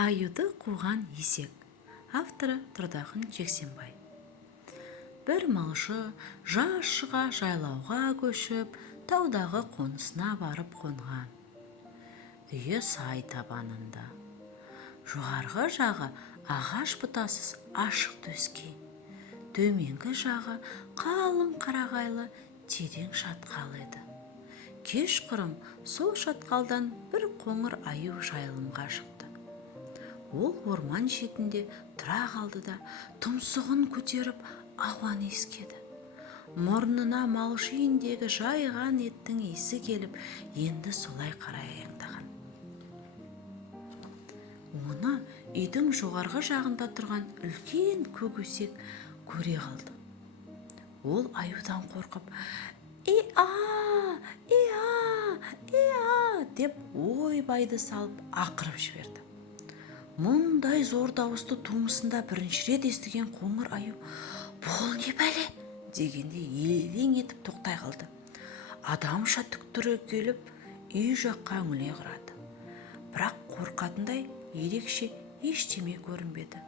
Аюды қуған есек. Авторы Тұрдақын Жексенбай. Бір малшы жаз шыға жайлауға көшіп, таудағы қонысына барып қонған. Үйі сай табанында. Жоғарғы жағы ағаш бұтасыз ашық төскен. Төменгі жағы қалың қарағайлы терең шатқал еді. Кешқұрым сол шатқалдан бір қоңыр аю жайылымға шықты. Ол орман шетінде тұра қалды да тұмсығын көтеріп ауаны иіскеді. Мұрнына малшиіндегі жайған еттің иісі келіп, енді солай қарай аяңдаған. Оны үйдің жоғарғы жағында тұрған үлкен көк өсек көре қалды. Ол аюдан қорқып, «И-а, и-а, и-а» деп ойбайды салып ақырып жіберді. Мұндай зор дауысты тумысында бірінші рет естіген қоңыр аю «Бұл не бәле?» дегенде елең етіп тоқтай қалды. Адамша тік тұра келіп, үй жаққа үңіле қарады. Бірақ қорқатындай ерекше ештеме көрінбеді.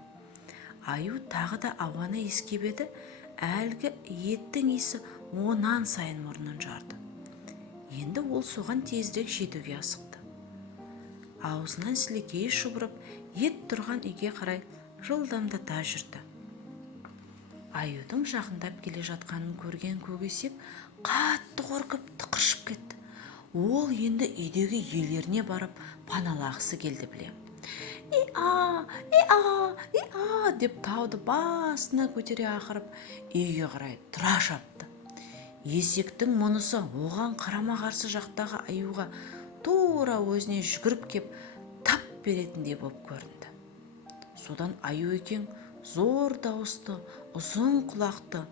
Аю тағы да ауаны иіскеп еді, әлгі еттің иісі онан сайын мұрнын жарды. Енді ол соған тезірек жетуге асықты. Аузынан сілекейі шұбырып, ет тұрған үйге қарай жылдамдата жүрді. Аюдың жақындап келе жатқанын көрген көк өсек қатты қорқып тықыршып кетті. Ол енді үйдегі иелеріне барып паналағысы келді білем. «И-а, и-а, и-а» деп тауды басына көтере ақырып, үйге қарай тұра шапты. Есектің мұнысы оған қарама-қарсы жақтағы аюға тура өзіне жүгіріп кеп тап беретіндей болып көрінді. Содан аю екен зор дауысты, ұзын құлақты,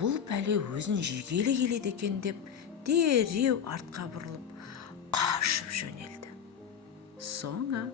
бұл пәле өзін жегелі келеді екен деп, дереу артқа бұрылып қашып жөнелді. Соңы